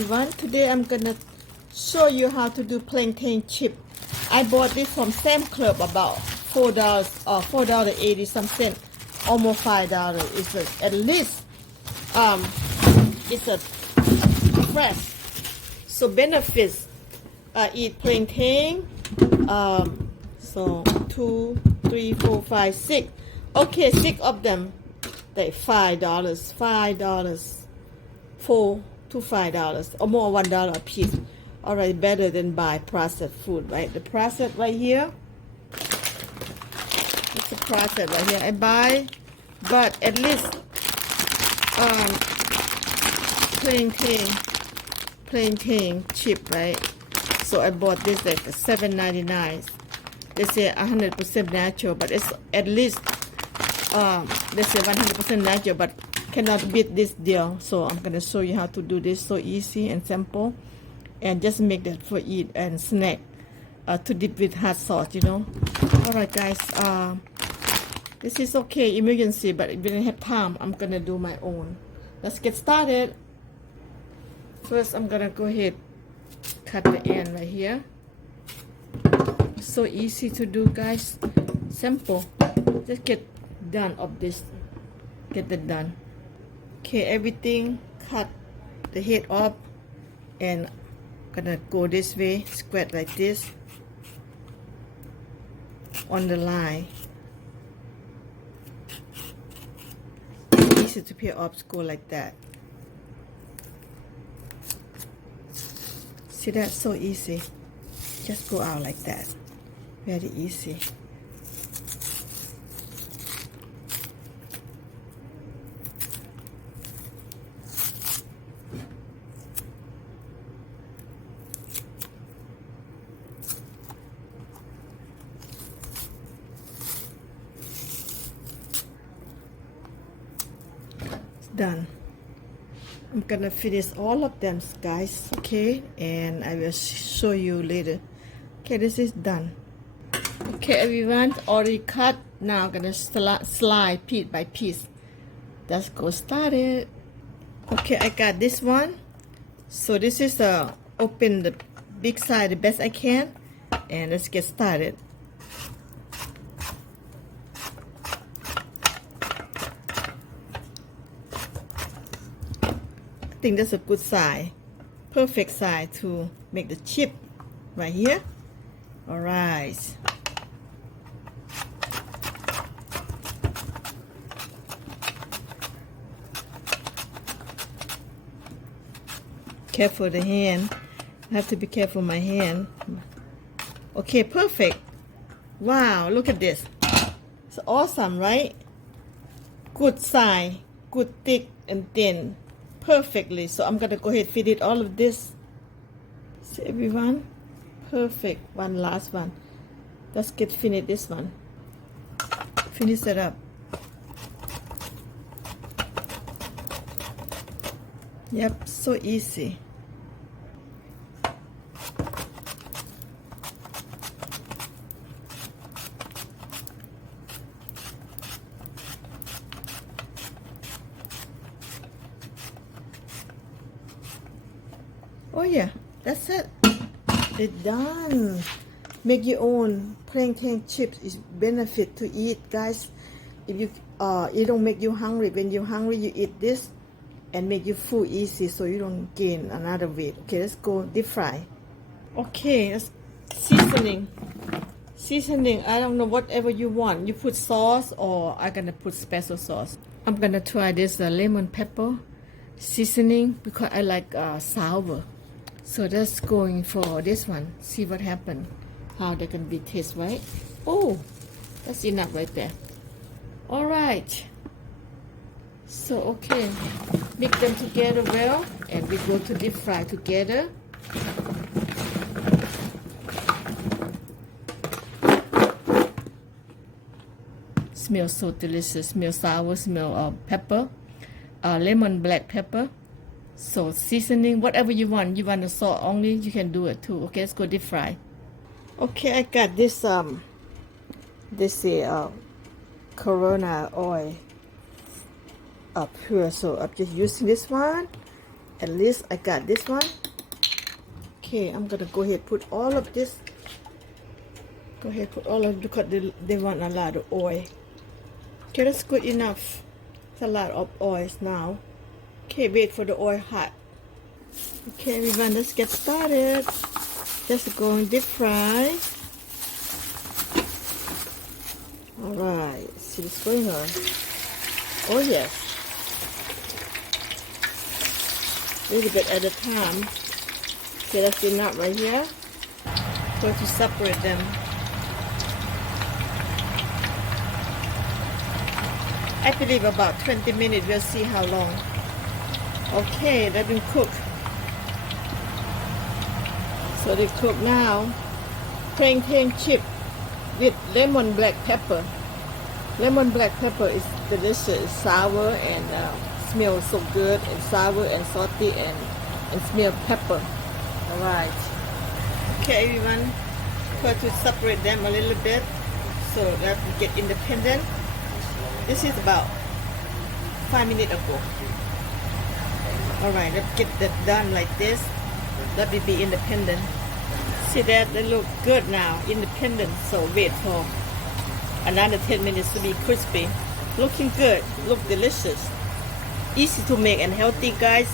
everyone, today I'm gonna show you how to do plantain chip. I bought this from Sam Club about $4 or $4.80 something, almost $5. It's at least it's a fresh. So benefits, eat plantain. So 2, 3, 4, 5, 6. Okay, 6 of them. They $5, $4 to $5 or more, $1 a piece. All right, better than buy processed food, right? The processed right here. It's the processed right here. I buy, but at least plantain chip, right? So I bought this at $7.99. They say 100% natural, but it's at least they say 100% natural, but cannot beat this deal. So I'm gonna show you how to do this so easy and simple, and just make that for eat and snack to dip with hot sauce, you know. All right, guys. This is okay, emergency, but if you don't have time, I'm gonna do my own. Let's get started. First, I'm gonna go ahead cut the end right here. So easy to do, guys. Simple. Just get done of this. Get it done. Okay, everything cut the head off, and gonna go this way, square like this on the line. Easy to peel off, go like that. See that? So easy. Just go out like that. Very easy. Done. I'm gonna finish all of them, guys, okay, and I will show you later. Okay, this is done. Okay, everyone, already cut. Now I'm gonna slide piece by piece. Let's go started. Okay, I got this one. So this is open the big side the best I can, and let's get started. I think that's a good size, perfect size to make the chip right here. All right. Careful the hand. I have to be careful my hand. Okay, perfect. Wow, look at this. It's awesome, right? Good size, good thick and thin. Perfectly. So I'm gonna go ahead and feed it all of this. See, everyone, perfect. One last one. Let's get finish this one. Finish it up. Yep, so easy. Oh yeah, that's it. It's done. Make your own plantain chips. Is benefit to eat, guys. If you it don't make you hungry. When you're hungry, you eat this and make you full easy, so you don't gain another weight. Okay, let's go deep fry. Okay, let's seasoning. Seasoning. I don't know, whatever you want. You put sauce, or I'm gonna put special sauce. I'm gonna try this lemon pepper seasoning because I like sour. So that's going for this one. See what happened. How they can be taste, right? Oh, that's enough right there. All right. So okay, mix them together well, and we go to deep fry together. Smells so delicious. Smell sour. Smell pepper, lemon black pepper. So seasoning, whatever you want. You want the salt only, you can do it too. Okay, let's go deep fry. Okay, I got this Corona oil up here, so I'm just using this one, At least I got this one. Okay, I'm gonna go ahead put all of this. Go ahead put all of it because they want a lot of oil. Okay, that's good enough. It's a lot of oils now. Okay, wait for the oil hot. Okay, everyone, let's get started. Just going deep fry. Alright, see what's going on. Oh yes. A little bit at a time. Okay, that's enough right here. Going to separate them. I believe about 20 minutes. We'll see how long. Okay, they've been cooked. So they cook now. Plantain chip with lemon black pepper. Lemon black pepper is delicious. It's sour and smells so good, and sour and salty and smell pepper. Alright. Okay, everyone. Try to separate them a little bit so that we get independent. This is about 5 minutes ago. Alright, let's get that done like this. Let me be independent. See that? They look good now, independent. So wait for another 10 minutes to be crispy. Looking good, look delicious. Easy to make and healthy, guys.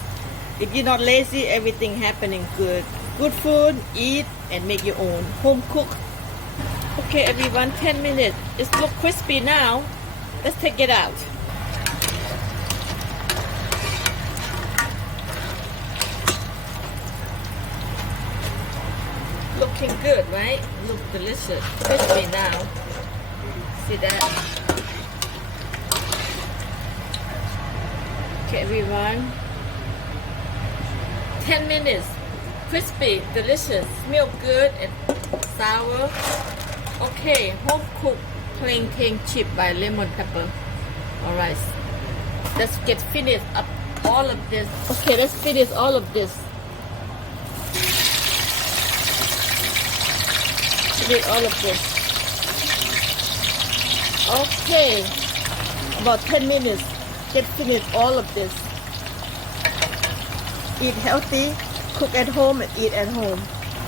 If you're not lazy, everything happening good. Good food, eat and make your own. Home cook. Okay, everyone, 10 minutes. It looks crispy now. Let's take it out. Looking good, right? Look delicious. Crispy now. See that? Okay, everyone. 10 minutes. Crispy, delicious, smell good and sour. Okay, home cooked plantain chip by lemon pepper. Alright, let's get finished up all of this. Okay, let's finish all of this. Finish all of this. Okay, about 10 minutes. Get finished all of this. Eat healthy, cook at home and eat at home.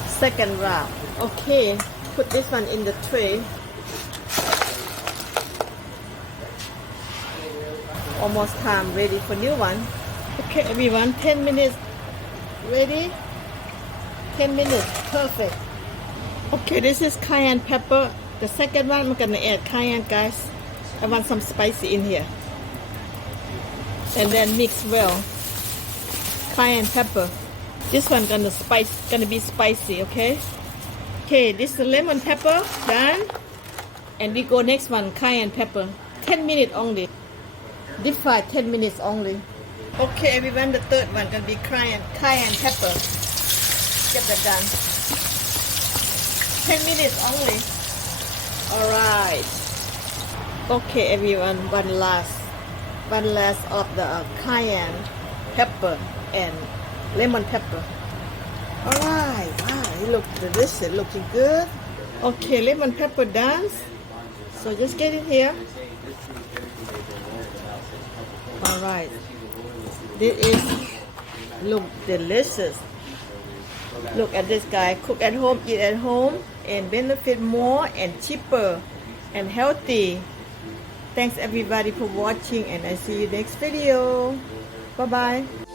Second round. Okay, put this one in the tray. Almost time, ready for new one. Okay, everyone, 10 minutes. Ready? 10 minutes, perfect. Okay, this is cayenne pepper. The second one, I'm gonna add cayenne, guys. I want some spicy in here. And then mix well. Cayenne pepper. This one gonna be spicy, okay? Okay, this is the lemon pepper, done. And we go next one, cayenne pepper. 10 minutes only. Deep fry 10 minutes only. Okay, everyone, the third one gonna be cayenne pepper. Get that done. 10 minutes only. Alright. Okay, everyone, one last of the cayenne pepper and lemon pepper. Alright, wow, it looks delicious, looking good. Okay, lemon pepper done. So just get it here. Alright, this is look delicious. Look at this guy. Cook at home, eat at home, and benefit more and cheaper and healthy. Thanks everybody for watching, and I see you next video. Bye bye.